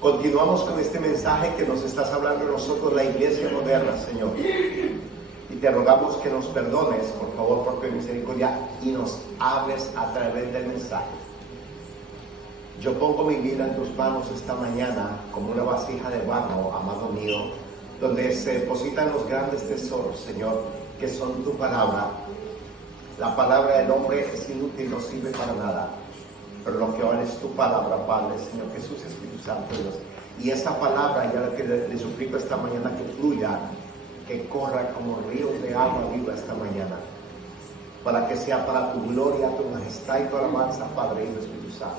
Continuamos con este mensaje que nos estás hablando de nosotros, la iglesia moderna, Señor. Y te rogamos que nos perdones, por favor, por tu misericordia, y nos hables a través del mensaje. Yo pongo mi vida en tus manos esta mañana como una vasija de barro, amado mío, donde se depositan los grandes tesoros, Señor, que son tu palabra. La palabra del hombre es inútil, no sirve para nada. Pero lo que vale es tu palabra, Padre, Señor Jesús, Espíritu Santo Dios. Y esa palabra, ya lo que le suplico esta mañana, que fluya, que corra como ríos de agua viva esta mañana, para que sea para tu gloria, tu majestad y tu alabanza, Padre y Espíritu Santo.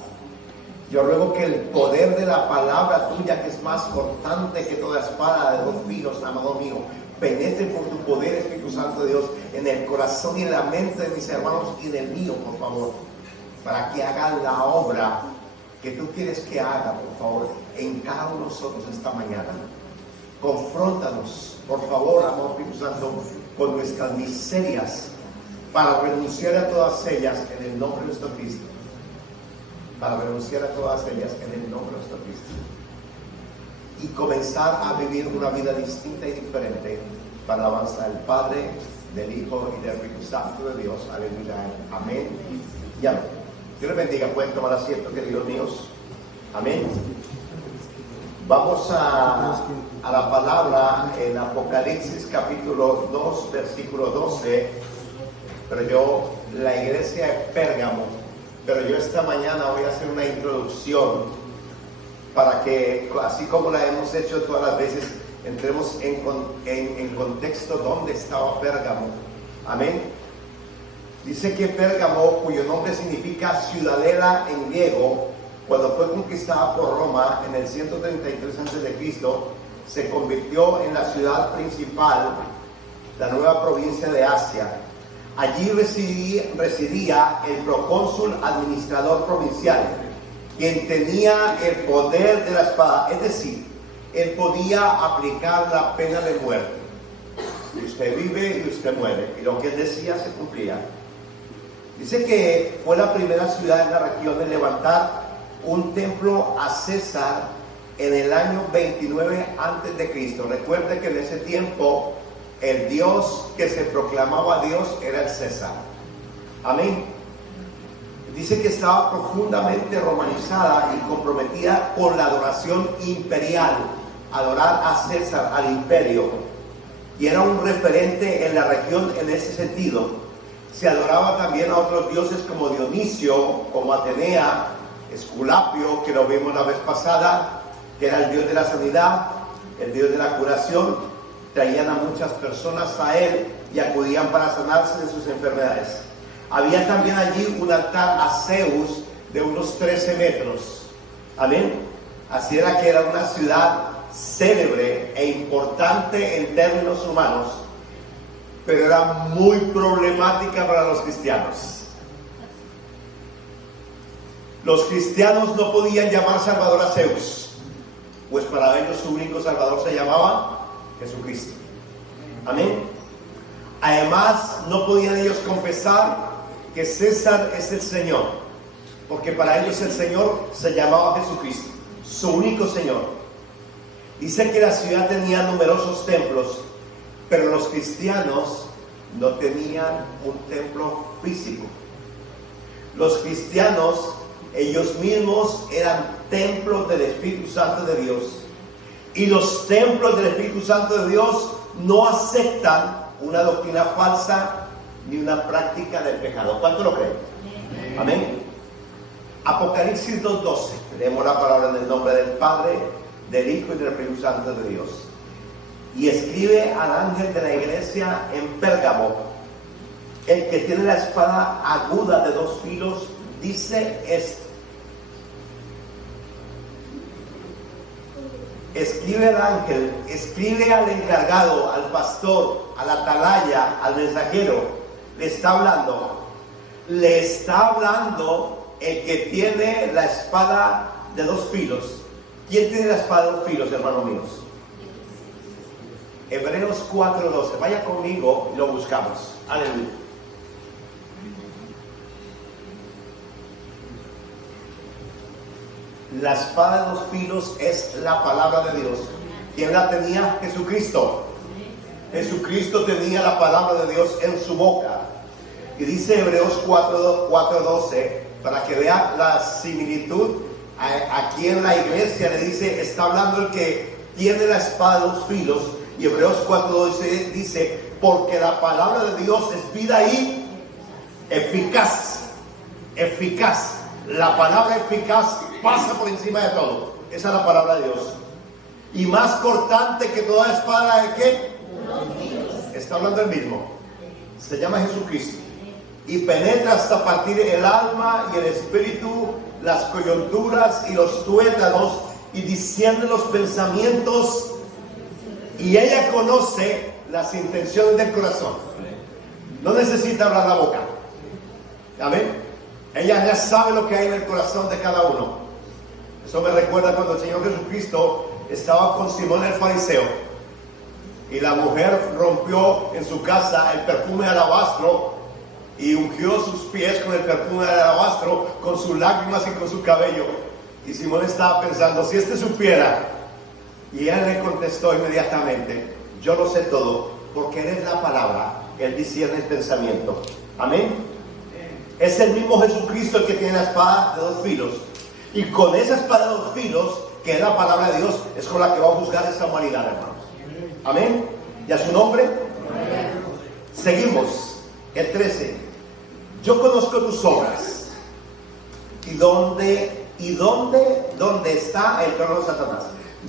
Yo ruego que el poder de la palabra tuya, que es más cortante que toda espada de 2 filos, amado mío, penetre por tu poder, Espíritu Santo de Dios, en el corazón y en la mente de mis hermanos y en el mío, por favor, para que hagan la obra que tú quieres que haga, por favor, en cada uno de nosotros esta mañana. Confróntanos, por favor, amado Espíritu Santo, con nuestras miserias, para renunciar a todas ellas en el nombre de nuestro Cristo. Para renunciar a todas ellas en el nombre de nuestro Cristo. Y comenzar a vivir una vida distinta y diferente para la alabanza del Padre, del Hijo y del Espíritu Santo de Dios. Aleluya. Amén y amén. Dios les bendiga. Pueden tomar asiento, queridos míos. Amén. Vamos a la palabra en Apocalipsis capítulo 2, versículo 12. Pero la iglesia de Pérgamo. Pero yo esta mañana voy a hacer una introducción para que, así como la hemos hecho todas las veces, entremos en contexto dónde estaba Pérgamo. Amén. Dice que Pérgamo, cuyo nombre significa ciudadela en griego, cuando fue conquistada por Roma en el 133 a.C., se convirtió en la ciudad principal, la nueva provincia de Asia. Allí residía el procónsul administrador provincial, quien tenía el poder de la espada, es decir, él podía aplicar la pena de muerte. Usted vive y usted muere, y lo que él decía se cumplía. Dice que fue la primera ciudad en la región en levantar un templo a César en el año 29 a.C. Recuerde que en ese tiempo el Dios que se proclamaba Dios era el César. Amén. Dice que estaba profundamente romanizada y comprometida con la adoración imperial, adorar a César, al imperio, y era un referente en la región en ese sentido. Se adoraba también a otros dioses como Dionisio, como Atenea, Esculapio, que lo vimos la vez pasada, que era el dios de la sanidad, el dios de la curación. Traían a muchas personas a él y acudían para sanarse de sus enfermedades. Había también allí un altar a Zeus de unos 13 metros. Amén. Así era que era una ciudad célebre e importante en términos humanos, pero era muy problemática para los cristianos. Los cristianos no podían llamar Salvador a Zeus, pues para ellos su único Salvador se llamaba Jesucristo. Amén. Además, no podían ellos confesar que César es el Señor, porque para ellos el Señor se llamaba Jesucristo, su único Señor. Dice que la ciudad tenía numerosos templos, pero los cristianos no tenían un templo físico. Los cristianos, ellos mismos, eran templos del Espíritu Santo de Dios. Y los templos del Espíritu Santo de Dios no aceptan una doctrina falsa ni una práctica del pecado. ¿Cuánto lo creen? Amén. Apocalipsis 2:12. Leemos la palabra en el nombre del Padre, del Hijo y del Espíritu Santo de Dios. Y escribe al ángel de la iglesia en Pérgamo: el que tiene la espada aguda de 2 filos dice esto. Escribe al ángel, escribe al encargado, al pastor, al atalaya, al mensajero. Le está hablando el que tiene la espada de 2 filos. ¿Quién tiene la espada de 2 filos, hermanos míos? Hebreos 4:12. Vaya conmigo y lo buscamos. Aleluya. La espada de dos filos es la palabra de Dios. ¿Quién la tenía? Jesucristo. Jesucristo tenía la palabra de Dios en su boca. Y dice Hebreos 4:12, para que vea la similitud, aquí en la iglesia le dice, está hablando el que tiene la espada de dos filos. Y Hebreos 4:12 dice, porque la palabra de Dios es vida y eficaz. Eficaz. La palabra eficaz pasa por encima de todo. Esa es la palabra de Dios. Y más cortante que toda espada de ¿qué? Está hablando el mismo. Se llama Jesucristo. Y penetra hasta partir el alma y el espíritu, las coyunturas y los tuétanos, y discierne los pensamientos, y ella conoce las intenciones del corazón. No necesita hablar la boca. Amén. Ella ya sabe lo que hay en el corazón de cada uno. Eso me recuerda cuando el Señor Jesucristo estaba con Simón el fariseo, y la mujer rompió en su casa el perfume de alabastro y ungió sus pies con el perfume de alabastro, con sus lágrimas y con su cabello. Y Simón estaba pensando, si este supiera. Y él le contestó inmediatamente, yo lo sé todo, porque eres la palabra. Él discierne el pensamiento. Amén. Es el mismo Jesucristo el que tiene la espada de dos filos. Y con esa espada de dos filos, que es la palabra de Dios, es con la que va a juzgar esta humanidad, hermanos. Amén. ¿Y a su nombre? Seguimos. El 13. Yo conozco tus obras. ¿Y dónde está el trono de Satanás?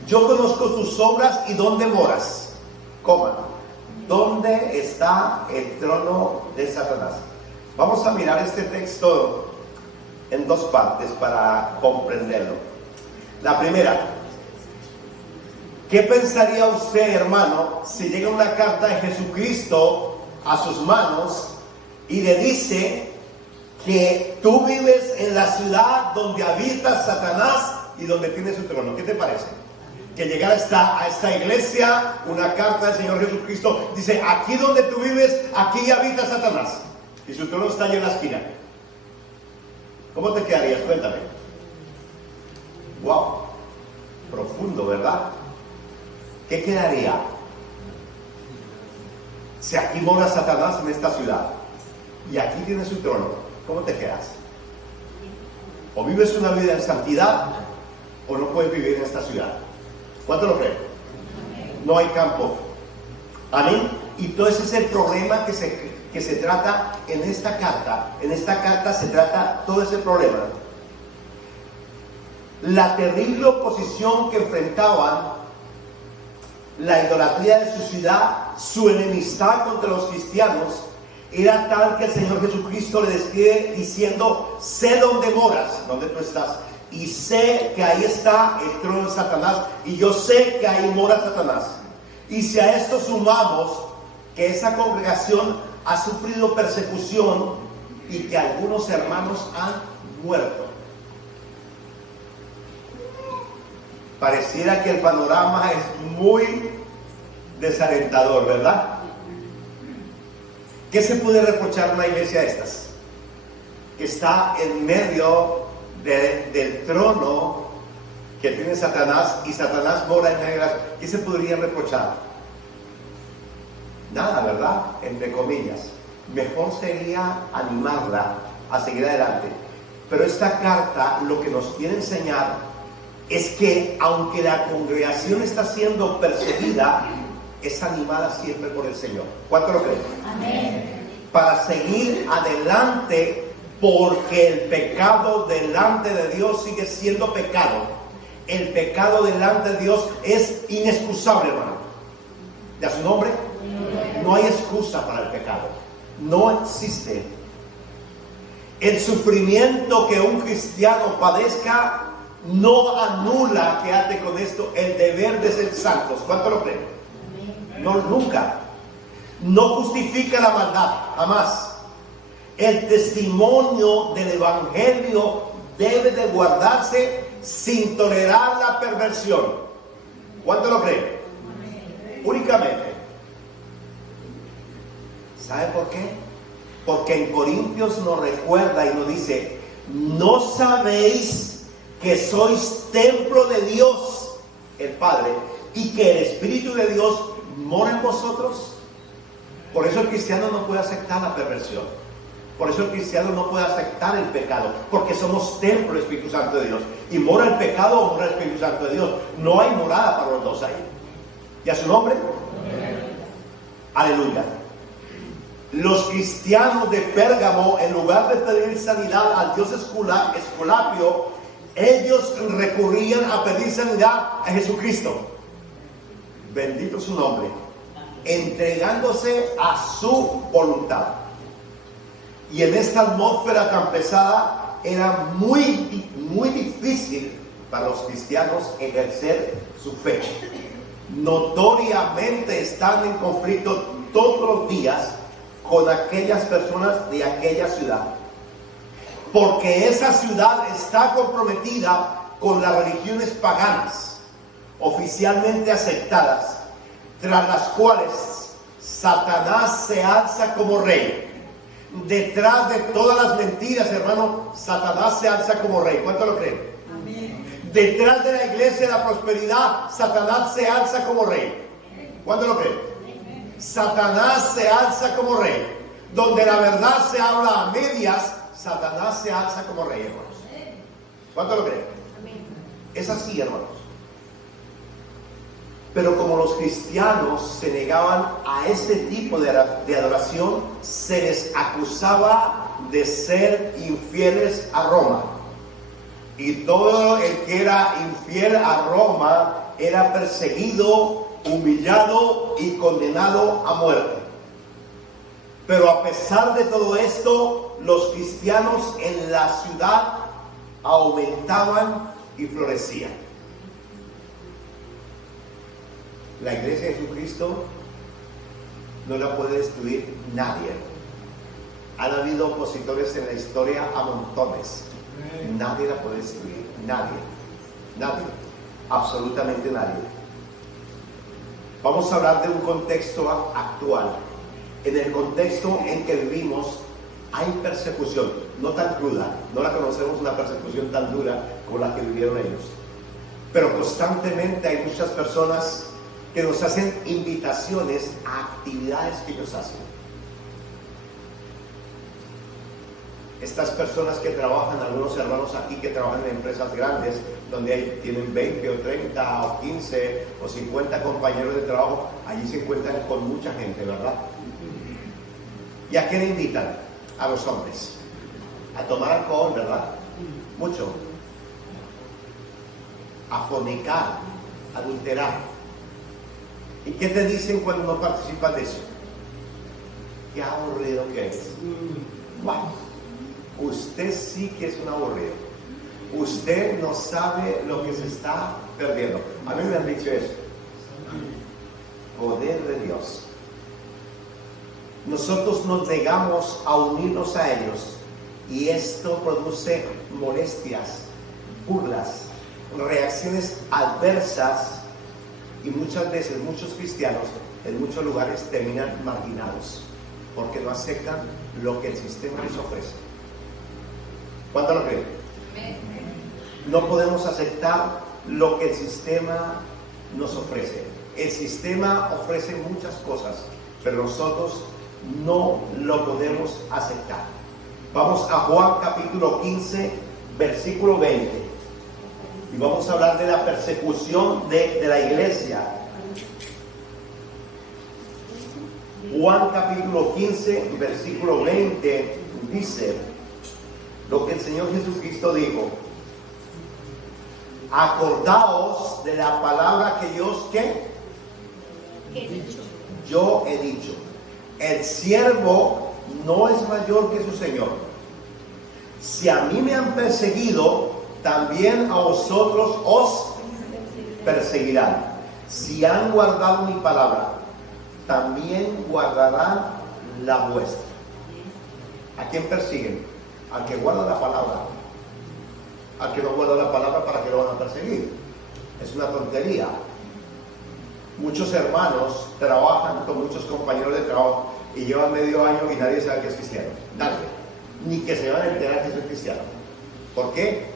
Yo conozco tus obras y dónde moras. Coma. ¿Dónde está el trono de Satanás? Vamos a mirar este texto en dos partes para comprenderlo. La primera, ¿qué pensaría usted, hermano, si llega una carta de Jesucristo a sus manos y le dice que tú vives en la ciudad donde habita Satanás y donde tiene su trono? ¿Qué te parece? Que llegara a esta iglesia una carta del Señor Jesucristo, dice, aquí donde tú vives, aquí habita Satanás y su trono está allí en la esquina. ¿Cómo te quedarías? Cuéntame. Wow, profundo, ¿verdad? ¿Qué quedaría si aquí mora Satanás en esta ciudad y aquí tiene su trono? ¿Cómo te quedas? O vives una vida en santidad o no puedes vivir en esta ciudad. ¿Cuánto lo creen? No hay campo. Amén. Y todo ese es el problema que se trata en esta carta. En esta carta se trata todo ese problema. La terrible oposición que enfrentaban, la idolatría de su ciudad, su enemistad contra los cristianos, era tal que el Señor Jesucristo le describe diciendo, sé dónde moras, dónde tú estás, y sé que ahí está el trono de Satanás, y yo sé que ahí mora Satanás. Y si a esto sumamos que esa congregación ha sufrido persecución y que algunos hermanos han muerto, pareciera que el panorama es muy desalentador, ¿verdad? ¿Qué se puede reprochar a una iglesia de estas? Que está en medio del trono que tiene Satanás, y Satanás mora en medio de las... ¿Qué se podría reprochar? Nada, ¿verdad? Entre comillas. Mejor sería animarla a seguir adelante. Pero esta carta lo que nos quiere enseñar es que aunque la congregación está siendo perseguida, es animada siempre por el Señor. ¿Cuánto lo creen? Amén. Para seguir adelante, porque el pecado delante de Dios sigue siendo pecado. El pecado delante de Dios es inexcusable, hermano. ¿De a su nombre? No hay excusa para el pecado. No existe. El sufrimiento que un cristiano padezca no anula, quédate con esto, el deber de ser santos. ¿Cuánto lo creen? No, nunca. No justifica la maldad, jamás. El testimonio del evangelio debe de guardarse sin tolerar la perversión. ¿Cuánto lo creen? Únicamente. ¿Sabe por qué? Porque en Corintios nos recuerda y nos dice, ¿no sabéis que sois templo de Dios, el Padre, y que el Espíritu de Dios mora en vosotros. Por eso el cristiano no puede aceptar la perversión. Por eso el cristiano no puede aceptar el pecado, porque somos templo del Espíritu Santo de Dios. Y mora el pecado o mora el Espíritu Santo de Dios. No hay morada para los dos ahí. ¿Y a su nombre? Aleluya. Los cristianos de Pérgamo, en lugar de pedir sanidad al dios Esculapio, ellos recurrían a pedir sanidad a Jesucristo. Bendito su nombre. Entregándose a su voluntad. Y en esta atmósfera tan pesada era muy difícil para los cristianos ejercer su fe. Notoriamente están en conflicto todos los días con aquellas personas de aquella ciudad, porque esa ciudad está comprometida con las religiones paganas oficialmente aceptadas, tras las cuales Satanás se alza como rey. Detrás de todas las mentiras, hermano, Satanás se alza como rey. ¿Cuánto lo creen? Amén. Detrás de la iglesia de la prosperidad, Satanás se alza como rey. ¿Cuánto lo creen? Amén. Satanás se alza como rey. Donde la verdad se habla a medias, Satanás se alza como rey, hermanos. ¿Cuánto lo creen? Amén. Es así, hermanos. Pero como los cristianos se negaban a ese tipo de adoración, se les acusaba de ser infieles a Roma. Y todo el que era infiel a Roma era perseguido, humillado y condenado a muerte. Pero a pesar de todo esto, los cristianos en la ciudad aumentaban y florecían. La iglesia de Jesucristo no la puede destruir nadie. Han habido opositores en la historia a montones. Nadie la puede destruir. Nadie. Nadie. Absolutamente nadie. Vamos a hablar de un contexto actual. En el contexto en que vivimos hay persecución. No tan cruda. No la conocemos una persecución tan dura como la que vivieron ellos. Pero constantemente hay muchas personas que nos hacen invitaciones a actividades que ellos hacen. Estas personas que trabajan, algunos hermanos aquí que trabajan en empresas grandes, donde tienen 20 o 30 o 15 o 50 compañeros de trabajo, allí se encuentran con mucha gente, ¿verdad? ¿Y a qué le invitan? A los hombres. A tomar alcohol, ¿verdad? Mucho. A fornicar, a adulterar. ¿Y qué te dicen cuando no participas de eso? Qué aburrido que es. Wow. Usted sí que es un aburrido. Usted no sabe lo que se está perdiendo. A mí me han dicho eso. Poder de Dios. Nosotros nos negamos a unirnos a ellos y esto produce molestias, burlas, reacciones adversas. Y muchas veces muchos cristianos en muchos lugares terminan marginados porque no aceptan lo que el sistema les ofrece. ¿Cuánto lo creen? No podemos aceptar lo que el sistema nos ofrece. El sistema ofrece muchas cosas, pero nosotros no lo podemos aceptar. Vamos a Juan capítulo 15, versículo 20. Y vamos a hablar de la persecución de la iglesia. Juan capítulo 15, versículo 20 dice lo que el Señor Jesucristo dijo: acordaos de la palabra que yo yo he dicho. El siervo no es mayor que su Señor. Si a mí me han perseguido, también a vosotros os perseguirán. Si han guardado mi palabra, también guardarán la vuestra. ¿A quién persiguen? Al que guarda la palabra. Al que no guarda la palabra, ¿para qué lo van a perseguir? Es una tontería. Muchos hermanos trabajan con muchos compañeros de trabajo y llevan medio año y nadie sabe que es cristiano. Nadie. Ni que se van a enterar que es cristiano. ¿Por qué?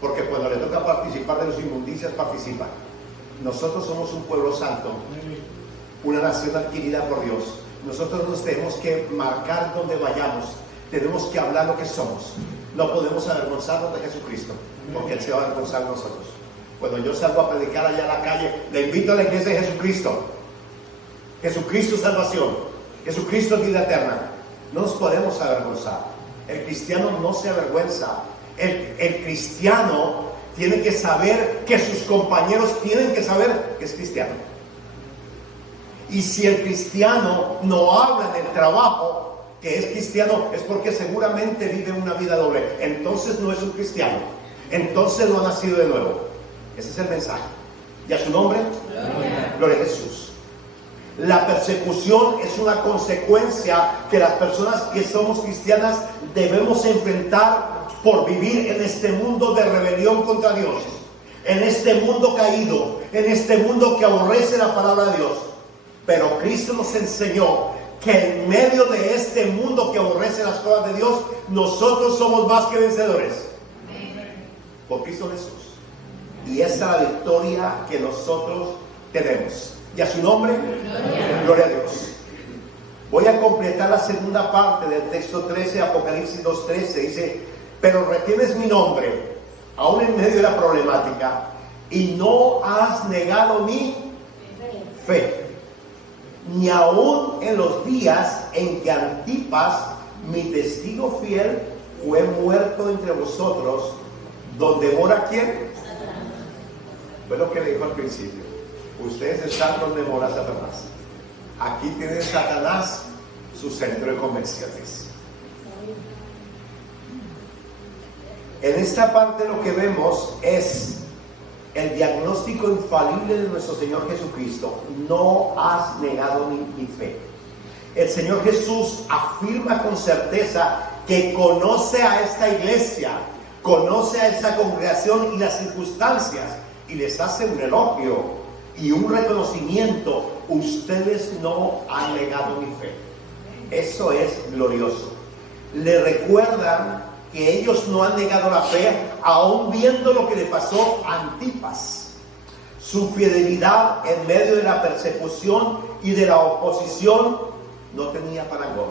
Porque cuando le toca participar de sus inmundicias, participa. Nosotros somos un pueblo santo, una nación adquirida por Dios. Nosotros nos tenemos que marcar donde vayamos. Tenemos que hablar lo que somos. No podemos avergonzarnos de Jesucristo, porque Él se va a avergonzar de nosotros. Cuando yo salgo a predicar allá a la calle, le invito a la iglesia de Jesucristo. Jesucristo es salvación. Jesucristo es vida eterna. No nos podemos avergonzar. El cristiano no se avergüenza. El cristiano tiene que saber que sus compañeros tienen que saber que es cristiano. Y si el cristiano no habla en el trabajo que es cristiano, es porque seguramente vive una vida doble. Entonces no es un cristiano. Entonces no ha nacido de nuevo. Ese es el mensaje. ¿Y a su nombre? Gloria a Jesús. La persecución es una consecuencia que las personas que somos cristianas debemos enfrentar por vivir en este mundo de rebelión contra Dios, en este mundo caído, en este mundo que aborrece la palabra de Dios. Pero Cristo nos enseñó que en medio de este mundo que aborrece las cosas de Dios, nosotros somos más que vencedores por Cristo Jesús. Y esa es la victoria que nosotros tenemos. Y a su nombre, gloria a Dios. Voy a completar la segunda parte del texto 13, Apocalipsis 2:13. Dice: pero retienes mi nombre, aún en medio de la problemática, y no has negado mi fe, ni aún en los días en que Antipas, mi testigo fiel, fue muerto entre vosotros, donde mora ¿quién? Fue lo que le dijo al principio. Ustedes están donde mora Satanás. Aquí tiene Satanás su centro de convenciones. En esta parte lo que vemos es el diagnóstico infalible de nuestro Señor Jesucristo. No has negado mi fe. El Señor Jesús afirma con certeza que conoce a esta iglesia, conoce a esta congregación y las circunstancias, y les hace un elogio y un reconocimiento. Ustedes no han negado mi fe. Eso es glorioso. Le recuerdan que ellos no han negado la fe, aún viendo lo que le pasó a Antipas. Su fidelidad en medio de la persecución y de la oposición no tenía parangón.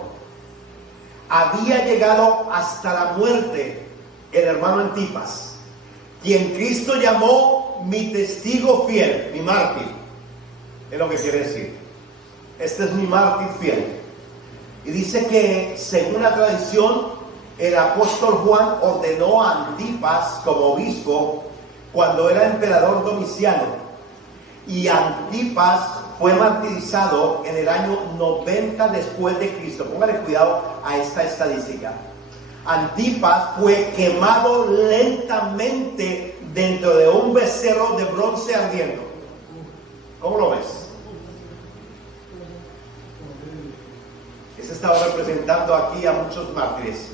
Había llegado hasta la muerte el hermano Antipas, quien Cristo llamó mi testigo fiel, mi mártir. Es lo que quiere decir. Este es mi mártir fiel. Y dice que, según la tradición, el apóstol Juan ordenó a Antipas como obispo cuando era emperador Domiciano. Y Antipas fue martirizado en el año 90 después de Cristo. Póngale cuidado a esta estadística. Antipas fue quemado lentamente dentro de un becerro de bronce ardiendo. ¿Cómo lo ves? Se estaba representando aquí a muchos mártires.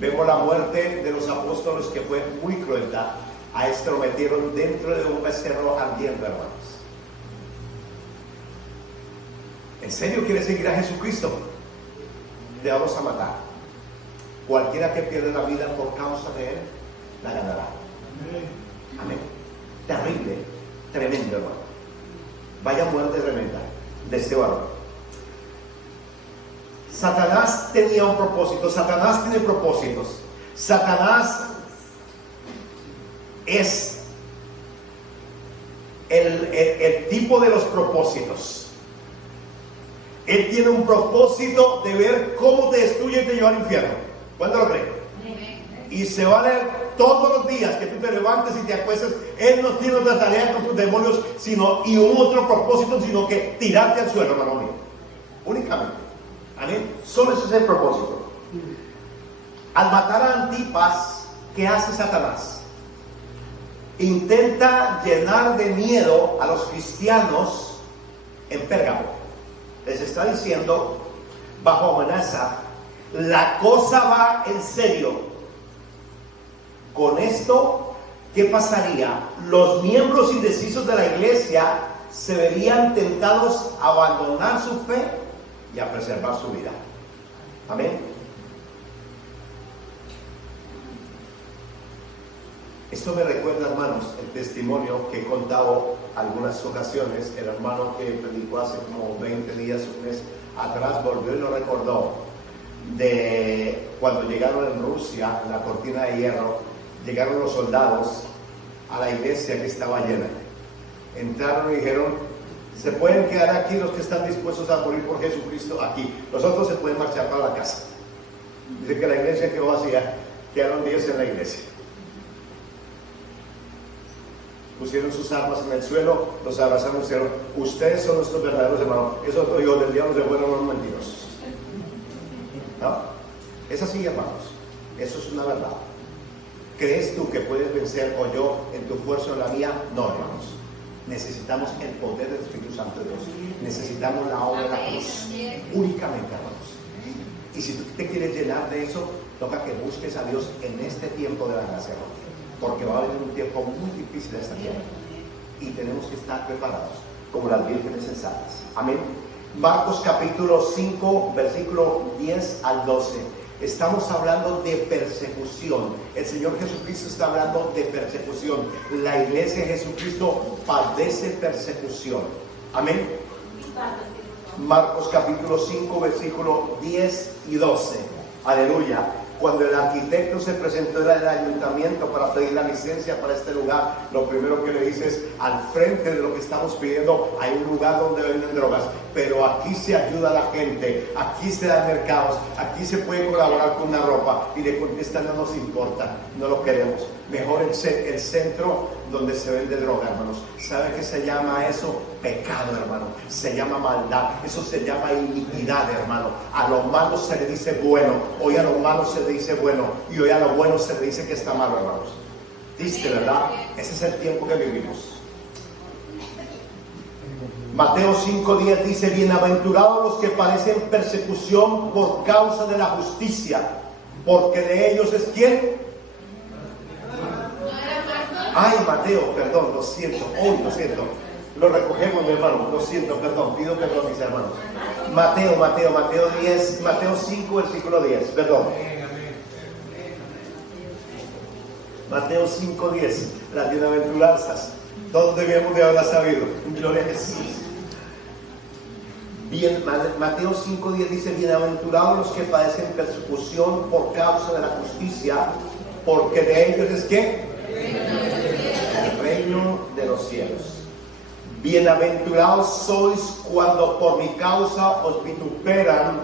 Vemos la muerte de los apóstoles, que fue muy cruenta. A este lo metieron dentro de un becerro ardiendo, hermanos. ¿En serio quieres seguir a Jesucristo? Te vamos a matar. Cualquiera que pierda la vida por causa de Él, la ganará. Amén. Terrible, tremendo, hermano. Vaya muerte tremenda. Deseo algo. Satanás tenía un propósito. Satanás tiene propósitos. Satanás es el tipo de los propósitos. Él tiene un propósito de ver cómo te destruye y te lleva al infierno. ¿Cuánto lo creen? Y se va a leer todos los días que tú te levantes y te acuestes. Él no tiene otra tarea con tus demonios y un otro propósito, sino que tirarte al suelo, hermano mío. Únicamente. Amén. Solo ese es el propósito. Al matar a Antipas, ¿qué hace Satanás? Intenta llenar de miedo a los cristianos en Pérgamo. Les está diciendo, bajo amenaza, la cosa va en serio. Con esto, ¿qué pasaría? Los miembros indecisos de la iglesia se verían tentados a abandonar su fe y a preservar su vida. Amén. Esto me recuerda, hermanos, el testimonio que he contado algunas ocasiones. El hermano que predicó hace como 20 días, un mes atrás, volvió y lo recordó, de cuando llegaron en Rusia, en la cortina de hierro, llegaron los soldados a la iglesia que estaba llena. Entraron y dijeron: se pueden quedar aquí los que están dispuestos a morir por Jesucristo aquí, los otros se pueden marchar para la casa. Dice que la iglesia quedó vacía, quedaron 10 en la iglesia. Pusieron sus armas en el suelo, los abrazaron y dijeron: ustedes son nuestros verdaderos hermanos, esos hijos del diablo se fueron unos mentirosos. ¿No? Es así, hermanos, eso es una verdad. ¿Crees tú que puedes vencer, o yo en tu fuerza o en la mía? No, hermanos. Necesitamos el poder del Espíritu Santo de Dios. Necesitamos la obra de la cruz. Únicamente, hermanos. Y si tú te quieres llenar de eso, toca que busques a Dios en este tiempo de la gracia, porque va a venir un tiempo muy difícil esta tierra. Y tenemos que estar preparados como las vírgenes sensatas. Amén. Marcos capítulo 5, versículo 10 al 12. Estamos hablando de persecución. El Señor Jesucristo está hablando de persecución. La iglesia de Jesucristo padece persecución. Amén. Marcos capítulo 5, versículo 10 y 12. Aleluya. Cuando el arquitecto se presentó en el ayuntamiento para pedir la licencia para este lugar, lo primero que le dice es: al frente de lo que estamos pidiendo hay un lugar donde venden drogas, pero aquí se ayuda a la gente, aquí se dan mercados, aquí se puede colaborar con una ropa. Y le contestan: no nos importa, no lo queremos. Mejor el centro donde se vende droga, hermanos. ¿Sabe qué se llama eso? Pecado, hermano. Se llama maldad. Eso se llama iniquidad, hermano. A lo malo se le dice bueno. Hoy a lo malo se le dice bueno. Y hoy a lo bueno se le dice que está malo, hermanos. ¿Viste, verdad? Ese es el tiempo que vivimos. Mateo 5:10 dice: bienaventurados los que padecen persecución por causa de la justicia, porque de ellos es ¿quién? Ay, Mateo, perdón, lo siento, hoy lo siento. Lo recogemos, mi hermano, lo siento, perdón, pido perdón, mis hermanos. Mateo 5, versículo 10, perdón. Mateo 5:10, las bienaventuranzas. Todos debíamos de haberla sabido. Gloria a Jesús. Bien, Mateo 5:10 dice: bienaventurados los que padecen persecución por causa de la justicia, porque de ellos es ¿qué? El reino de los cielos. Bienaventurados sois cuando por mi causa os vituperan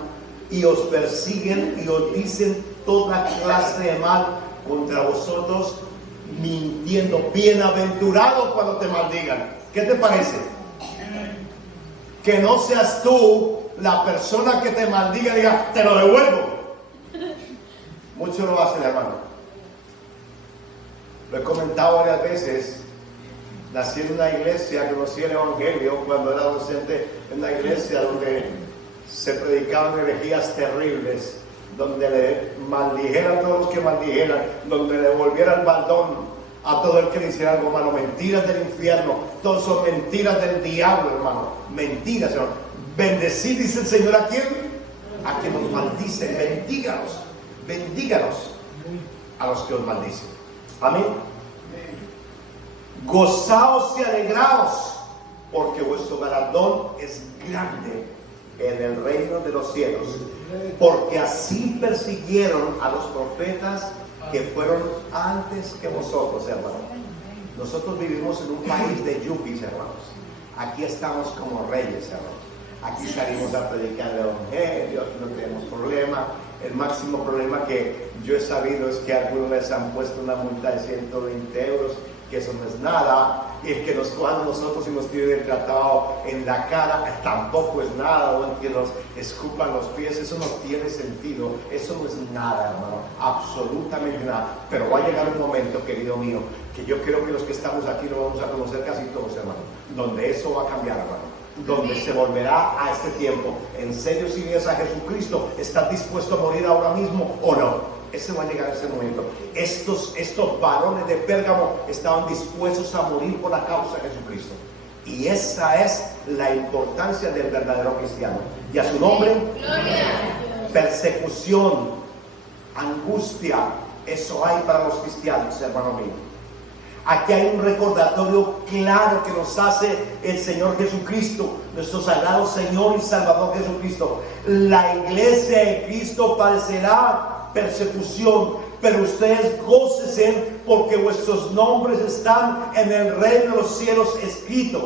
y os persiguen y os dicen toda clase de mal contra vosotros, mintiendo. Bienaventurado cuando te maldigan. ¿Qué te parece? Que no seas tú la persona que te maldiga y diga: te lo devuelvo. Muchos lo hacen, hermano. Lo he comentado varias veces. Nací en una iglesia, conocí el evangelio cuando era docente en una iglesia donde se predicaban herejías terribles, donde le maldijeran a todos los que maldijeran, donde le volviera el baldón a todo el que le hiciera algo malo. Mentiras del infierno, todos son mentiras del diablo, hermano. Mentiras, hermano. Bendecid, dice el Señor, ¿a quién? A quien nos maldice. Bendíganos, bendíganos a los que os maldicen. Amén. Gozaos y alegraos, porque vuestro galardón es grande en el reino de los cielos, porque así persiguieron a los profetas que fueron antes que vosotros, hermanos. Nosotros vivimos en un país de yuppies, hermanos. Aquí estamos como reyes, hermanos. Aquí salimos a predicar el evangelio, aquí no tenemos problema. El máximo problema que yo he sabido es que algunos les han puesto una multa de 120 euros, que eso no es nada, y el que nos cojan a nosotros y nos tiren el tratado en la cara tampoco es nada, o el que nos escupan los pies, eso no tiene sentido, eso no es nada, hermano, absolutamente nada. Pero va a llegar un momento, querido mío, que yo creo que los que estamos aquí lo vamos a conocer casi todos, hermano, donde eso va a cambiar, hermano, donde se volverá a este tiempo. ¿En serio sigues a Jesucristo? ¿Estás dispuesto a morir ahora mismo o no? Ese va a llegar ese momento. Estos varones de Pérgamo estaban dispuestos a morir por la causa de Jesucristo. Y esa es la importancia del verdadero cristiano. Y a su nombre, gloria. Persecución, angustia, eso hay para los cristianos, hermano mío. Aquí hay un recordatorio claro que nos hace el Señor Jesucristo, nuestro sagrado Señor y Salvador Jesucristo. La iglesia de Cristo padecerá persecución, pero ustedes gócesen porque vuestros nombres están en el reino de los cielos escritos.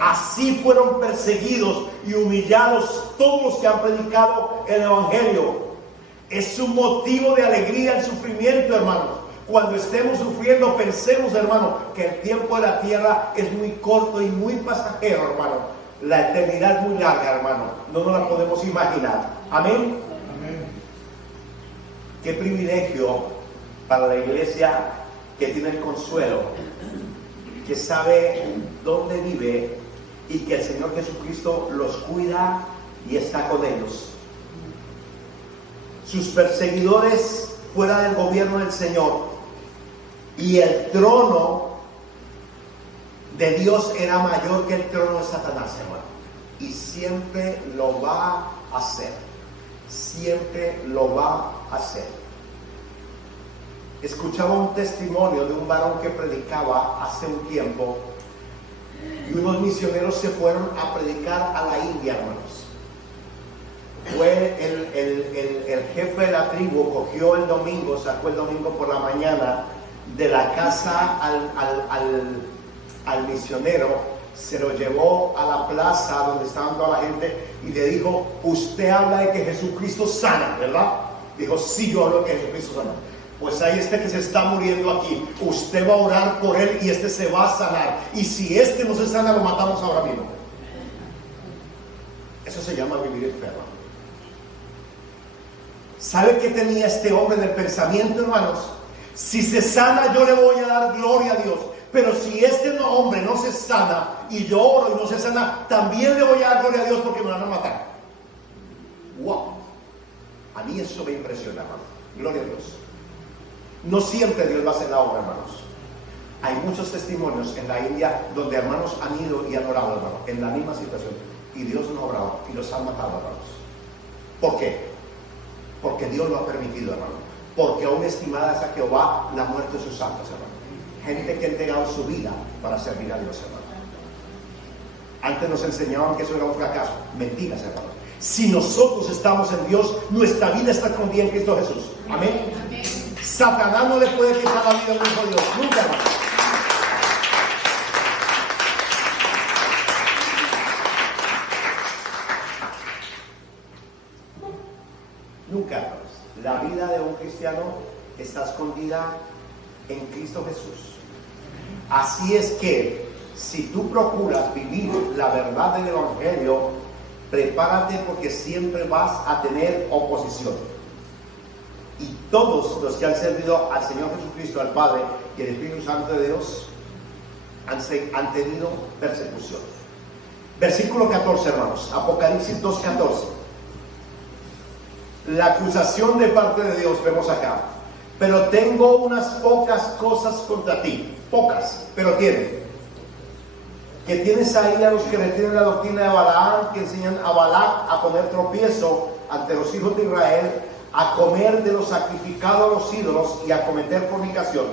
Así fueron perseguidos y humillados todos los que han predicado el Evangelio. Es un motivo de alegría el sufrimiento, hermanos. Cuando estemos sufriendo, pensemos, hermano, que el tiempo de la tierra es muy corto y muy pasajero, hermano. La eternidad es muy larga, hermano. No nos la podemos imaginar. Amén. Amén. Qué privilegio para la iglesia que tiene el consuelo, que sabe dónde vive y que el Señor Jesucristo los cuida y está con ellos. Sus perseguidores fuera del gobierno del Señor, y el trono de Dios era mayor que el trono de Satanás, hermano. Y siempre lo va a hacer. Siempre lo va a hacer. Escuchaba un testimonio de un varón que predicaba hace un tiempo, y unos misioneros se fueron a predicar a la India, hermanos. Fue el jefe de la tribu, cogió el domingo, sacó el domingo por la mañana de la casa al misionero, se lo llevó a la plaza donde estaban toda la gente y le dijo: usted habla de que Jesucristo sana, ¿verdad? Dijo: sí, yo hablo de que Jesucristo sana. Pues hay este que se está muriendo aquí, usted va a orar por él y este se va a sanar, y si este no se sana, lo matamos ahora mismo. Eso se llama vivir en fe, hermano. ¿Sabe qué tenía este hombre en el pensamiento, hermanos? Si se sana, yo le voy a dar gloria a Dios. Pero si este hombre no se sana y yo oro y no se sana, también le voy a dar gloria a Dios porque me van a matar. ¡Wow! A mí eso me impresiona, hermano. Gloria a Dios. No siempre Dios va a hacer la obra, hermanos. Hay muchos testimonios en la India donde hermanos han ido y han orado, hermano, en la misma situación, y Dios no ha obrado y los han matado, hermanos. ¿Por qué? Porque Dios lo ha permitido, hermano. Porque aún estimada es a Jehová la muerte de sus santos, hermano. Gente que ha entregado su vida para servir a Dios, hermano. Antes nos enseñaban que eso era un fracaso. Mentiras, hermano. Si nosotros estamos en Dios, nuestra vida está escondida en Cristo Jesús. Amén. Amén. Satanás no le puede quitar la vida a un hijo de Dios. Nunca, hermano. Nunca, hermanos. La vida de un cristiano está escondida en Cristo Jesús. Así es que si tú procuras vivir la verdad del Evangelio, prepárate porque siempre vas a tener oposición. Y todos los que han servido al Señor Jesucristo, al Padre y al Espíritu Santo de Dios han tenido persecución. Versículo 14, hermanos. Apocalipsis 2:14. La acusación de parte de Dios, vemos acá. Pero tengo unas pocas cosas contra ti. Pocas, pero tiene. Que tienes ahí a los que retienen la doctrina de Balaam, que enseñan a Balac a comer tropiezo ante los hijos de Israel, a comer de lo sacrificado a los ídolos y a cometer fornicación.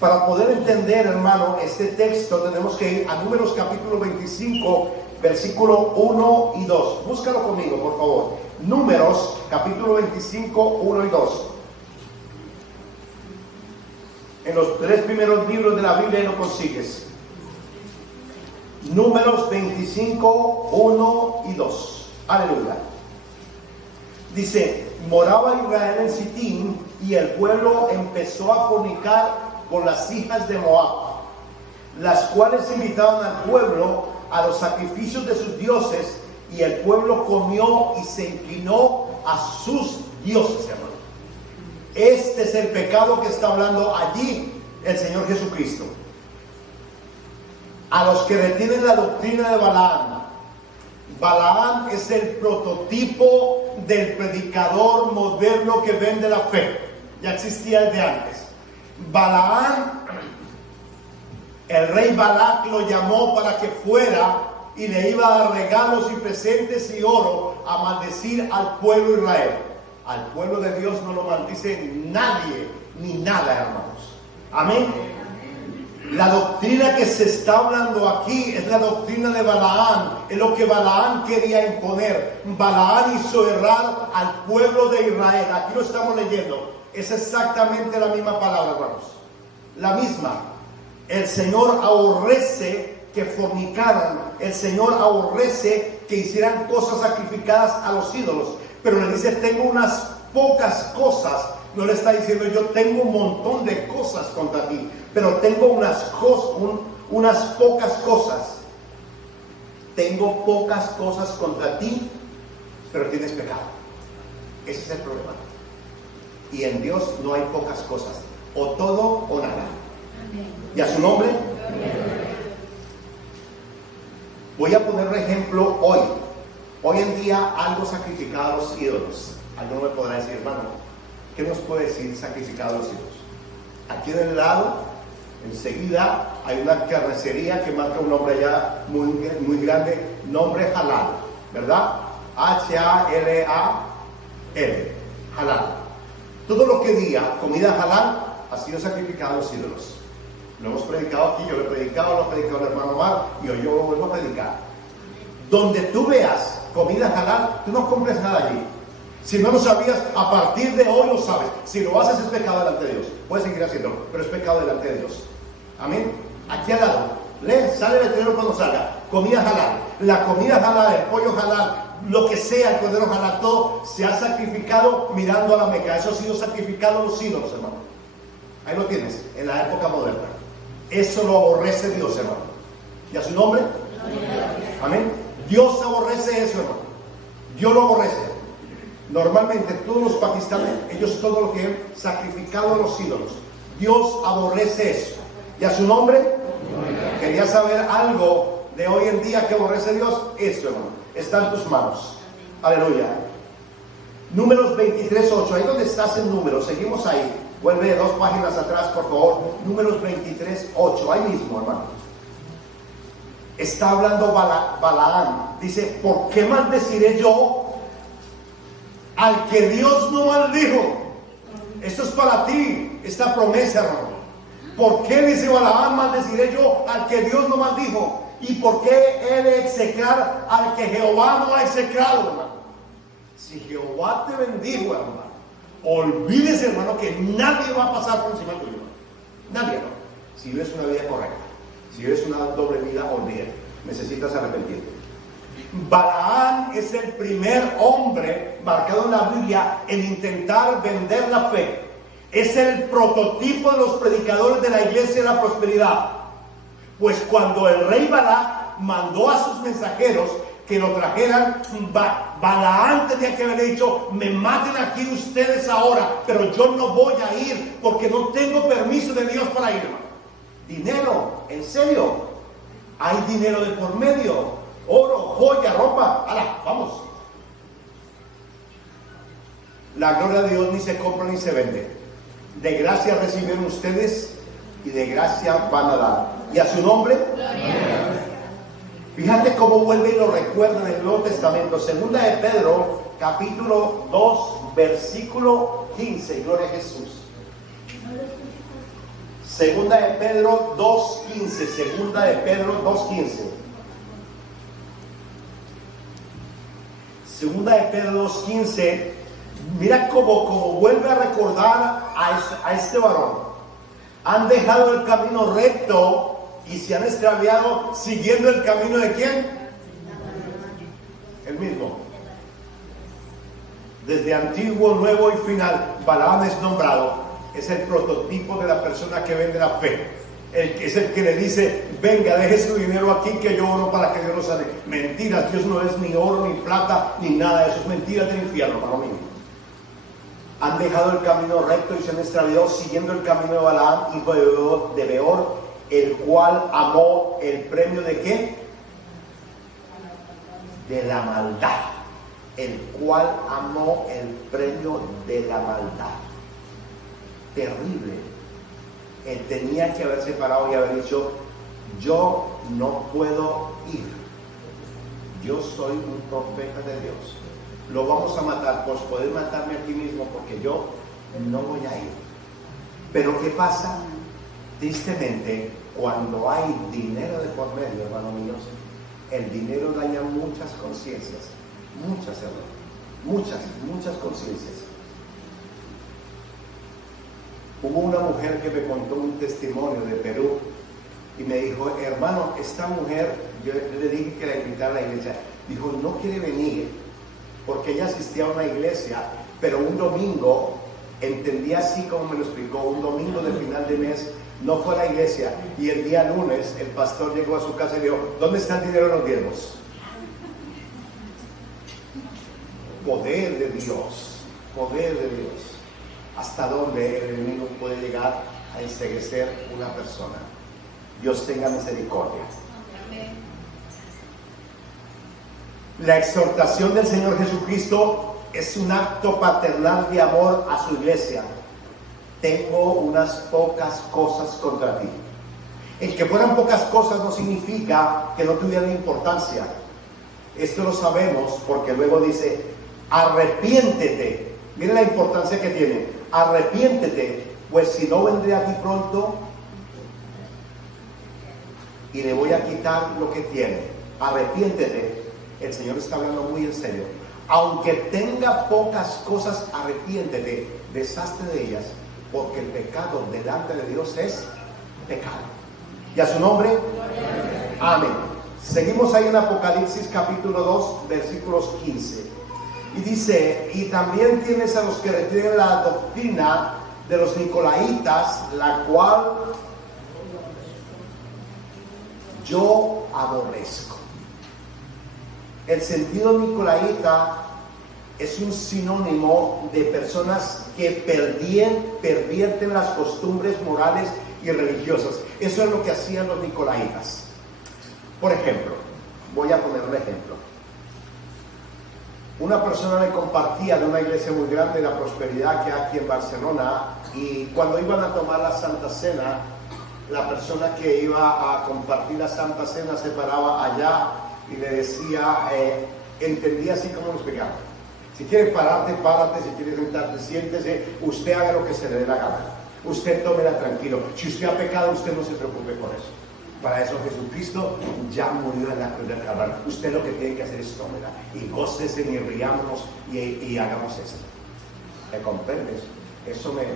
Para poder entender, hermano, este texto tenemos que ir a Números capítulo 25, versículo 1 y 2. Búscalo conmigo, por favor. Números capítulo 25, 1 y 2. En los 3 primeros libros de la Biblia lo consigues. Números 25, 1 y 2. Aleluya. Dice: moraba Israel en Sitín, y el pueblo empezó a fornicar con las hijas de Moab, las cuales invitaban al pueblo a los sacrificios de sus dioses, y el pueblo comió y se inclinó a sus dioses, hermano. Este es el pecado que está hablando allí el Señor Jesucristo. A los que retienen la doctrina de Balaam. Balaam es el prototipo del predicador moderno que vende la fe. Ya existía desde antes. Balaam, el rey Balac lo llamó para que fuera y le iba a dar regalos y presentes y oro a maldecir al pueblo de Israel. Al pueblo de Dios no lo maldice nadie ni nada, hermanos. Amén. La doctrina que se está hablando aquí es la doctrina de Balaam, es lo que Balaam quería imponer. Balaam hizo errar al pueblo de Israel. Aquí lo estamos leyendo. Es exactamente la misma palabra, hermanos. La misma. El Señor aborrece que fornicaran. El Señor aborrece que hicieran cosas sacrificadas a los ídolos. Pero le dice, tengo unas pocas cosas. No le está diciendo, yo tengo un montón de cosas contra ti, pero tengo unas pocas cosas. Tengo pocas cosas contra ti, pero tienes pecado. Ese es el problema. Y en Dios no hay pocas cosas. O todo o nada. ¿Y a su nombre? Voy a poner un ejemplo hoy. Hoy en día algo sacrificado a los ídolos. Alguno me podrá decir, hermano, ¿qué nos puede decir sacrificado a los ídolos? Aquí en el lado, enseguida, hay una carnicería que marca un nombre allá muy grande, nombre halal, ¿verdad? Halal, halal. Todo lo que diga comida halal ha sido sacrificado a los ídolos. Lo hemos predicado aquí, yo lo he predicado el hermano Omar, y hoy yo lo vuelvo a predicar. Donde tú veas comida halal, tú no compres nada allí. Si no lo sabías, a partir de hoy lo sabes. Si lo haces, es pecado delante de Dios. Puedes seguir haciéndolo, pero es pecado delante de Dios. Amén. Aquí al lado, sale el letrero cuando salga. Comida halal. La comida halal, el pollo halal, lo que sea, el cordero halal, todo se ha sacrificado mirando a la Meca. Eso ha sido sacrificado a los ídolos, hermano. Ahí lo tienes, en la época moderna. Eso lo aborrece Dios, hermano. ¿Y a su nombre? Amén. Dios aborrece eso, hermano. Dios lo aborrece. Normalmente todos los pakistaníes, ellos todo lo que han sacrificado a los ídolos. Dios aborrece eso. ¿Y a su nombre? Quería saber algo de hoy en día que aborrece Dios. Eso, hermano, está en tus manos. Aleluya. Números 23:8. Ahí donde estás en números, seguimos ahí. Vuelve 2 páginas atrás, por favor. Números 23:8. Ahí mismo, hermano. Está hablando Balaam. Dice, ¿por qué maldeciré yo al que Dios no maldijo? Esto es para ti, esta promesa, hermano. ¿Por qué, dice Balaam, maldeciré yo al que Dios no maldijo? ¿Y por qué he de execrar al que Jehová no ha execrado, hermano? Si Jehová te bendijo, hermano, olvídese, hermano, que nadie va a pasar por encima tuyo. Nadie, hermano. Si vives una vida correcta, si vives una doble vida, olvídate. Necesitas arrepentirte. Balaam es el primer hombre marcado en la Biblia en intentar vender la fe. Es el prototipo de los predicadores de la iglesia de la prosperidad. Pues cuando el rey Balac mandó a sus mensajeros que lo trajeran, Balaam tenía que haber dicho, me maten aquí ustedes ahora, pero yo no voy a ir porque no tengo permiso de Dios para ir. Dinero, en serio, hay dinero de por medio. Oro, joya, ropa, ¡hala! Vamos. La gloria de Dios ni se compra ni se vende. De gracia recibieron ustedes y de gracia van a dar. ¿Y a su nombre? Fíjate cómo vuelve y lo recuerda en el Nuevo Testamento. Segunda de Pedro, capítulo 2, versículo 15. Gloria a Jesús. Segunda de Pedro 2.15. Segunda de Pedro 2.15. Segunda de Pedro 2.15, mira cómo vuelve a recordar a este varón. Han dejado el camino recto y se han extraviado siguiendo el camino de ¿quién? El mismo. Desde antiguo, nuevo y final, Balaam es nombrado. Es el prototipo de la persona que vende la fe. Es el que le dice, venga, deje su dinero aquí que yo oro para que Dios lo sane. Mentiras, Dios no es ni oro, ni plata, ni nada de eso. Es mentiras del infierno, para mí. Han dejado el camino recto y se han extraviado siguiendo el camino de Balaam, hijo de Beor, el cual amó el premio de ¿qué? De la maldad. El cual amó el premio de la maldad. Terrible. Él tenía que haber separado y haber dicho, yo no puedo ir. Yo soy un profeta de Dios. Lo vamos a matar, pues poder matarme aquí mismo porque yo no voy a ir. Pero ¿qué pasa? Tristemente, cuando hay dinero de por medio, hermanos míos, el dinero daña muchas conciencias, muchas, hermanos, muchas conciencias. Hubo una mujer que me contó un testimonio de Perú y me dijo, hermano, esta mujer, yo le dije que la invitara a la iglesia, dijo, no quiere venir porque ella asistía a una iglesia, pero un domingo, entendía así como me lo explicó, un domingo de final de mes, no fue a la iglesia, y el día lunes el pastor llegó a su casa y dijo, ¿dónde está el dinero de los diezmos? Poder de Dios, poder de Dios. ¿Hasta dónde el enemigo puede llegar a enceguecer una persona? Dios tenga misericordia. La exhortación del Señor Jesucristo es un acto paternal de amor a su iglesia. Tengo unas pocas cosas contra ti. El que fueran pocas cosas no significa que no tuvieran importancia. Esto lo sabemos porque luego dice, arrepiéntete. Miren la importancia que tiene. Arrepiéntete, pues si no vendré a ti pronto y le voy a quitar lo que tiene. Arrepiéntete. El Señor está hablando muy en serio. Aunque tenga pocas cosas, arrepiéntete, deshazte de ellas, porque el pecado delante de Dios es pecado. ¿Y a su nombre? Amén. Seguimos ahí en Apocalipsis capítulo 2, versículos 15. Y dice, y también tienes a los que retienen la doctrina de los nicolaitas, la cual yo aborrezco. El sentido nicolaita es un sinónimo de personas que pervierten las costumbres morales y religiosas. Eso es lo que hacían los nicolaitas. Por ejemplo, voy a poner un ejemplo. Una persona me compartía de una iglesia muy grande, la Prosperidad, que hay aquí en Barcelona, y cuando iban a tomar la Santa Cena, la persona que iba a compartir la Santa Cena se paraba allá y le decía, entendía así como lo explicaba. Si quieres pararte, párate. Si quieres sentarte, siéntese. Usted haga lo que se le dé la gana. Usted tómela tranquilo. Si usted ha pecado, usted no se preocupe por eso. Para eso Jesucristo ya murió en la cruz del Calvario. Usted lo que tiene que hacer es tómela. Y gócese y riámonos y hagamos eso. ¿Me comprendes? Eso me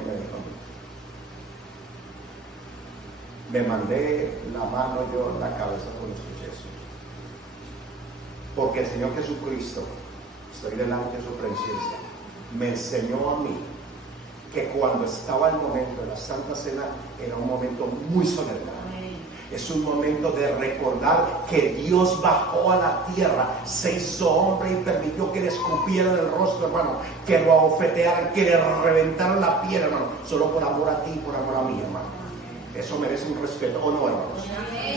mandé la mano yo en la cabeza cuando escuché eso. Porque el Señor Jesucristo, estoy delante de su presencia, me enseñó a mí que cuando estaba el momento de la Santa Cena era un momento muy solemne. Es un momento de recordar que Dios bajó a la tierra, se hizo hombre y permitió que le escupieran el rostro, hermano, que lo abofetearan, que le reventaran la piel, hermano, solo por amor a ti y por amor a mí, hermano. Eso merece un respeto, ¿o no, hermanos?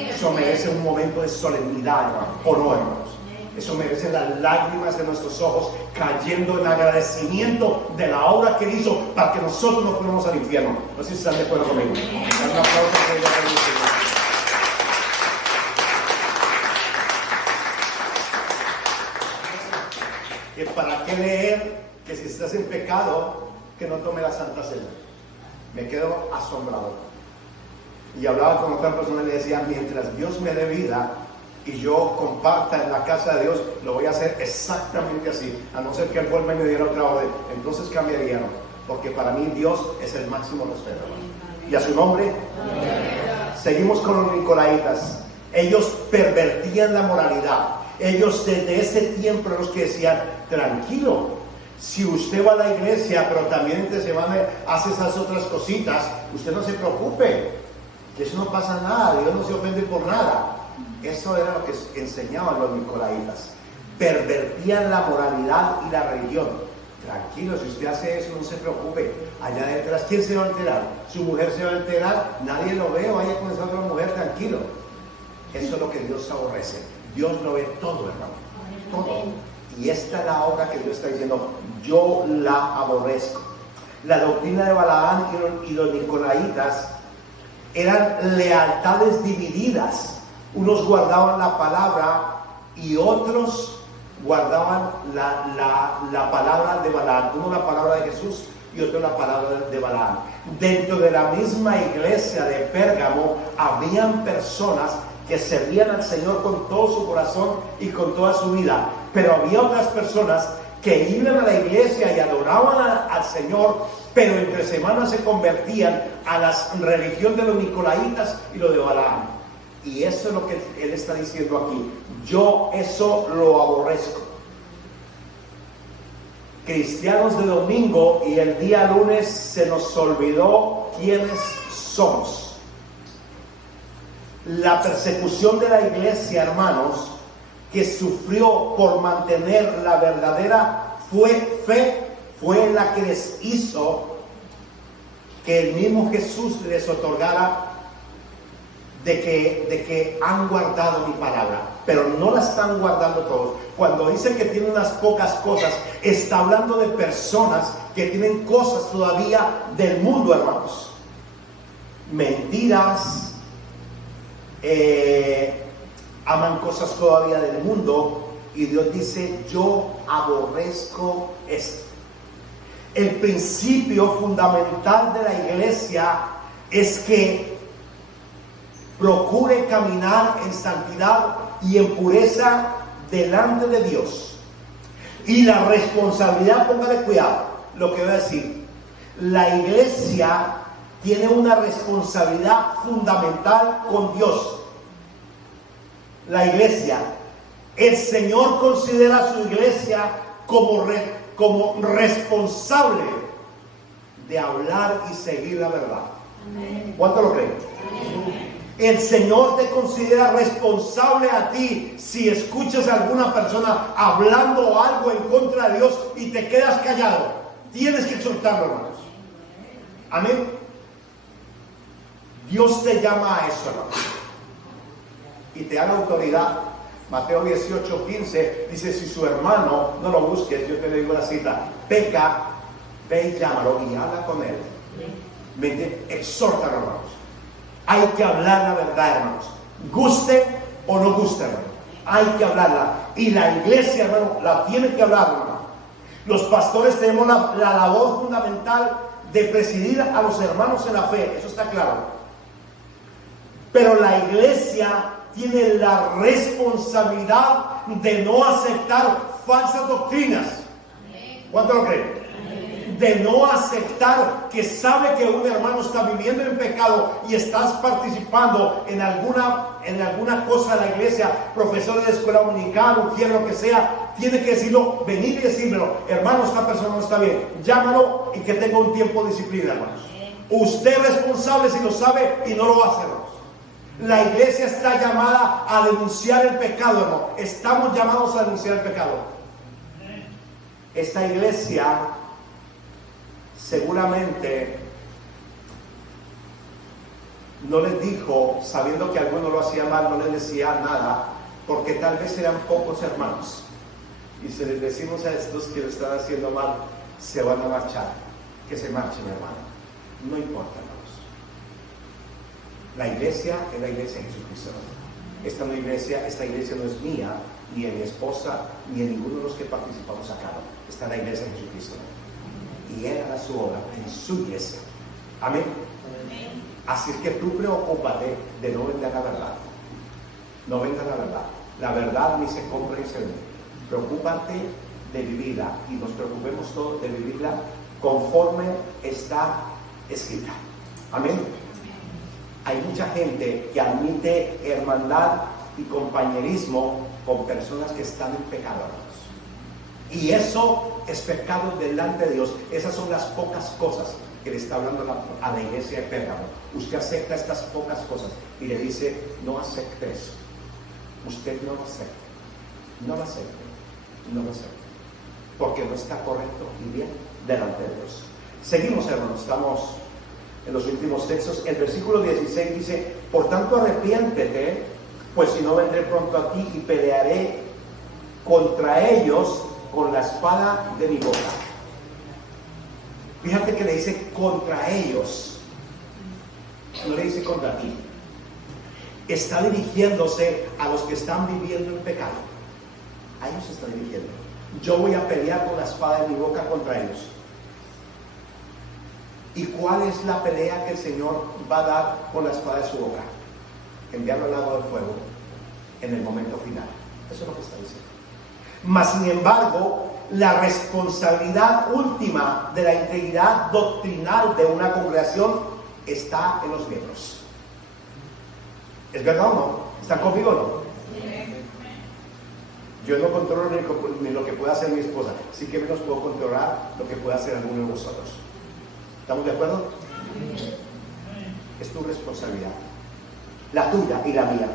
Eso merece un momento de solemnidad, hermano, ¿o no, hermanos? Eso merece las lágrimas de nuestros ojos cayendo en agradecimiento de la obra que Él hizo para que nosotros no fuéramos al infierno. No sé si están de acuerdo conmigo. Un aplauso a Dios. Que para qué leer que si estás en pecado, que no tome la Santa Cena. Me quedo asombrado. Y hablaba con otra persona y le decía, mientras Dios me dé vida y yo comparta en la casa de Dios, lo voy a hacer exactamente así, a no ser que Él vuelva y me diera otra orden. Entonces cambiaría, ¿no? Porque para mí Dios es el máximo respeto. Y a su nombre, seguimos con los nicolaitas. Ellos pervertían la moralidad. Ellos desde ese tiempo eran los que decían, tranquilo, si usted va a la iglesia, pero también entre semana hace esas otras cositas, usted no se preocupe, que eso no pasa nada, Dios no se ofende por nada. Eso era lo que enseñaban los nicolaitas. Pervertían la moralidad y la religión. Tranquilo, si usted hace eso, no se preocupe. Allá detrás, ¿quién se va a enterar? ¿Su mujer se va a enterar? Nadie lo ve, vaya con esa otra mujer, tranquilo. Eso es lo que Dios aborrece. Dios lo ve todo, hermano. Todo. Y esta es la obra que Dios está diciendo. Yo la aborrezco. La doctrina de Balaán y los nicolaitas eran lealtades divididas. Unos guardaban la palabra y otros guardaban la palabra de Balaam. Uno la palabra de Jesús y otra la palabra de Balaam. Dentro de la misma iglesia de Pérgamo habían personas que servían al Señor con todo su corazón y con toda su vida, pero había otras personas que iban a la iglesia y adoraban al Señor, pero entre semanas se convertían a la religión de los nicolaitas y lo de Balaam. Y eso es lo que él está diciendo aquí. Yo eso lo aborrezco. Cristianos de domingo, y el día lunes se nos olvidó quiénes somos. La persecución de la iglesia, hermanos, que sufrió por mantener la verdadera fe, fue la que les hizo que el mismo Jesús les otorgara de que han guardado mi palabra, pero no la están guardando todos. Cuando dice que tiene unas pocas cosas, está hablando de personas que tienen cosas todavía del mundo, hermanos. Mentiras, aman cosas todavía del mundo, y Dios dice: yo aborrezco esto. El principio fundamental de la iglesia es que procure caminar en santidad y en pureza delante de Dios. Y la responsabilidad, póngale cuidado lo que voy a decir, la iglesia tiene una responsabilidad fundamental con Dios. La iglesia, el Señor considera a su iglesia como responsable de hablar y seguir la verdad. ¿Cuánto lo creen? El Señor te considera responsable a ti si escuchas a alguna persona hablando algo en contra de Dios y te quedas callado. Tienes que exhortarlo, hermanos. Amén. Dios te llama a eso, hermanos, y te da la autoridad. Mateo 18:15 dice: si su hermano, no lo busques, yo te digo la cita, peca, ve y llámalo y habla con él. Exhórtalo, hermanos. Hay que hablar la verdad, hermanos, guste o no guste, hermano. Hay que hablarla, y la iglesia, hermano, la tiene que hablar, hermano. Los pastores tenemos la labor fundamental de presidir a los hermanos en la fe, eso está claro. Pero la iglesia tiene la responsabilidad de no aceptar falsas doctrinas. ¿Cuánto lo creen? De no aceptar que sabe que un hermano está viviendo en pecado y estás participando en alguna cosa de la iglesia, profesor de escuela dominical, ujier, lo que sea, tiene que decirlo, venir y decírmelo: hermano, esta persona no está bien, llámalo y que tenga un tiempo de disciplina, hermanos. Usted es responsable si lo sabe y no lo va a hacer, hermanos. La iglesia está llamada a denunciar el pecado, hermano. Estamos llamados a denunciar el pecado. Esta iglesia seguramente no les dijo, sabiendo que alguno lo hacía mal, no les decía nada, porque tal vez eran pocos hermanos. Y si les decimos a estos que lo están haciendo mal, se van a marchar. Que se marchen, hermano. No importa, hermanos. La iglesia es la iglesia de Jesucristo. Esta iglesia no es mía, ni de mi esposa, ni de ninguno de los que participamos acá. Esta es la iglesia de Jesucristo. Y Él hará su obra en su iglesia. Amén. Así es que tú preocúpate de no vender la verdad. No vendas la verdad. La verdad ni se compra ni se vende. Preocúpate de vivirla, y nos preocupemos todos de vivirla conforme está escrita. Amén. Hay mucha gente que admite hermandad y compañerismo con personas que están en pecado, hermanos. Y eso es pecado delante de Dios. Esas son las pocas cosas que le está hablando a la iglesia de Pérgamo. Usted acepta estas pocas cosas y le dice: no acepte eso. Usted no lo acepte. No lo acepte. No lo acepte. Porque no está correcto y bien delante de Dios. Seguimos, hermanos. Estamos en los últimos textos. El versículo 16 dice: por tanto arrepiéntete, pues si no vendré pronto a ti y pelearé contra ellos con la espada de mi boca. Fíjate que le dice contra ellos, no le dice contra ti. Está dirigiéndose a los que están viviendo en pecado. A ellos se está dirigiendo. Yo voy a pelear con la espada de mi boca contra ellos. ¿Y cuál es la pelea que el Señor va a dar con la espada de su boca? Enviarlo al lago del fuego en el momento final. Eso es lo que está diciendo. Mas, sin embargo, la responsabilidad última de la integridad doctrinal de una congregación está en los miembros. ¿Es verdad o no? ¿Están conmigo o no? Yo no controlo ni lo que pueda hacer mi esposa, así que menos puedo controlar lo que pueda hacer alguno de vosotros. ¿Estamos de acuerdo? Es tu responsabilidad, la tuya y la mía.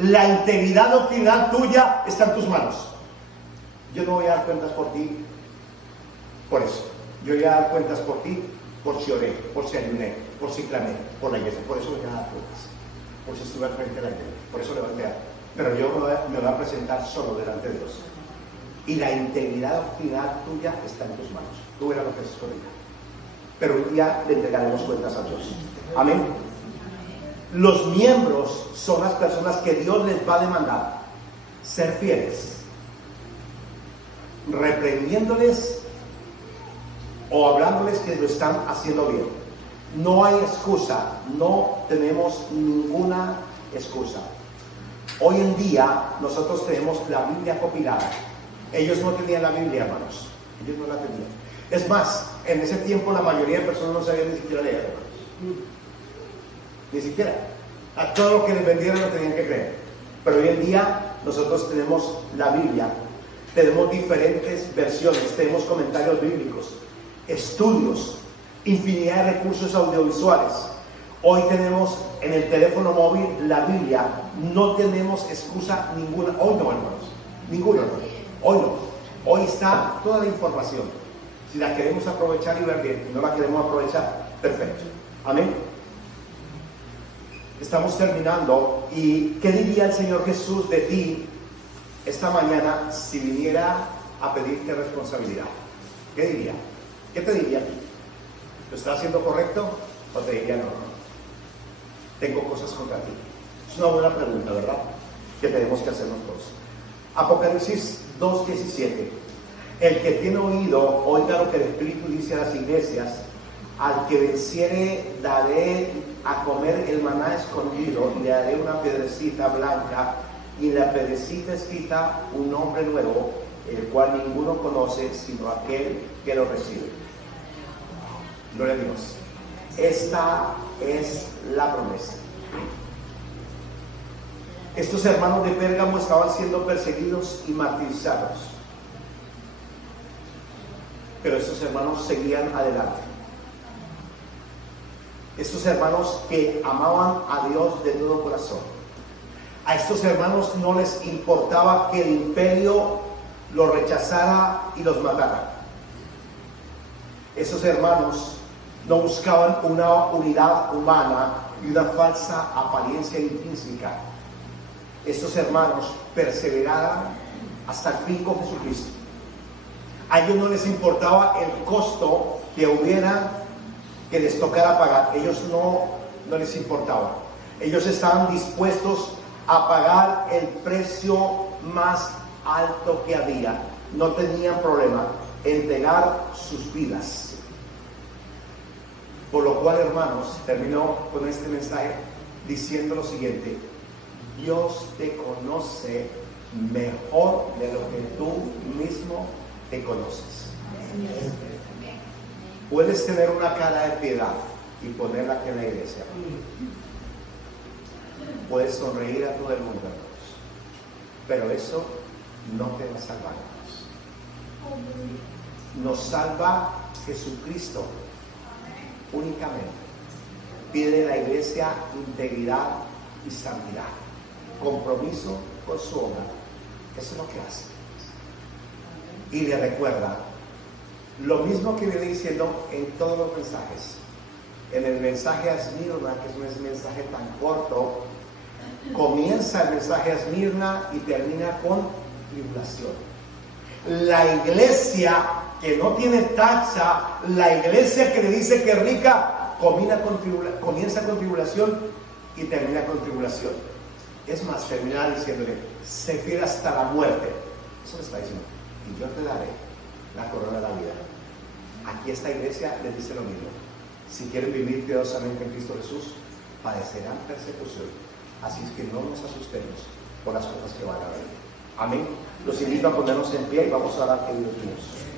La integridad doctrinal tuya está en tus manos. Yo no voy a dar cuentas por ti por eso. Yo voy a dar cuentas por ti por si oré, por si ayuné, por si clamé, por la iglesia. Por eso voy a dar cuentas. Por si estuve al frente de la iglesia. Por eso levanté a. Pero yo me voy a presentar solo delante de Dios. Y la integridad doctrinal tuya está en tus manos. Tú verás lo que haces con ella. Pero un día le entregaremos cuentas a Dios. Amén. Los miembros son las personas que Dios les va a demandar ser fieles, reprendiéndoles o hablándoles que lo están haciendo bien. No hay excusa, no tenemos ninguna excusa. Hoy en día nosotros tenemos la Biblia compilada. Ellos no tenían la Biblia, hermanos. Ellos no la tenían. Es más, en ese tiempo la mayoría de personas no sabían ni siquiera leer, hermanos. Ni siquiera. A todo lo que les vendieran lo tenían que creer. Pero hoy en día nosotros tenemos la Biblia. Tenemos diferentes versiones, tenemos comentarios bíblicos, estudios, infinidad de recursos audiovisuales. Hoy tenemos en el teléfono móvil la Biblia. No tenemos excusa ninguna. Hoy no, hermanos. Ninguna. Hoy no. Hoy está toda la información. Si la queremos aprovechar y ver bien, y no la queremos aprovechar, perfecto. Amén. Estamos terminando. ¿Y qué diría el Señor Jesús de ti esta mañana si viniera a pedirte responsabilidad? ¿Qué diría? ¿Qué te diría a ti? ¿Lo estás haciendo correcto? ¿O te diría no? Tengo cosas contra ti. Es una buena pregunta, ¿verdad? Que tenemos que hacernos todos. Apocalipsis 2:17. El que tiene oído, oiga lo que el Espíritu dice a las iglesias. Al que venciere daré a comer el maná escondido y le daré una piedrecita blanca, y en la piedrecita escrita un nombre nuevo, el cual ninguno conoce sino aquel que lo recibe. Gloria a Dios. Esta es la promesa. Estos hermanos de Pérgamo estaban siendo perseguidos y martirizados, pero estos hermanos seguían adelante. Estos hermanos que amaban a Dios de todo corazón. A estos hermanos no les importaba que el imperio los rechazara y los matara. Esos hermanos no buscaban una unidad humana y una falsa apariencia intrínseca. Estos hermanos perseveraban hasta el fin con Jesucristo. A ellos no les importaba el costo que hubiera, que les tocara pagar. Ellos no les importaba. Ellos estaban dispuestos a pagar el precio más alto que había. No tenían problema en entregar sus vidas. Por lo cual, hermanos, terminó con este mensaje diciendo lo siguiente: Dios te conoce mejor de lo que tú mismo te conoces. Puedes tener una cara de piedad y ponerla aquí en la iglesia. Puedes sonreír a todo el mundo, hermanos, pero eso no te va a salvar, hermanos. Nos salva Jesucristo únicamente. Pide a la iglesia integridad y santidad, compromiso con su obra. Eso es lo que hace. Y le recuerda lo mismo que viene diciendo en todos los mensajes. En el mensaje a Esmirna, que es un mensaje tan corto, comienza el mensaje a Esmirna y termina con tribulación. La iglesia que no tiene tacha, la iglesia que le dice que es rica, comienza con tribulación y termina con tribulación. Es más, termina diciéndole: sé fiel hasta la muerte. Eso le está diciendo. Y yo te daré la corona de la vida. Aquí esta iglesia les dice lo mismo: si quieren vivir piadosamente en Cristo Jesús, padecerán persecución. Así es que no nos asustemos por las cosas que van a venir. Amén. Los invito a ponernos en pie y vamos a orar, queridos míos.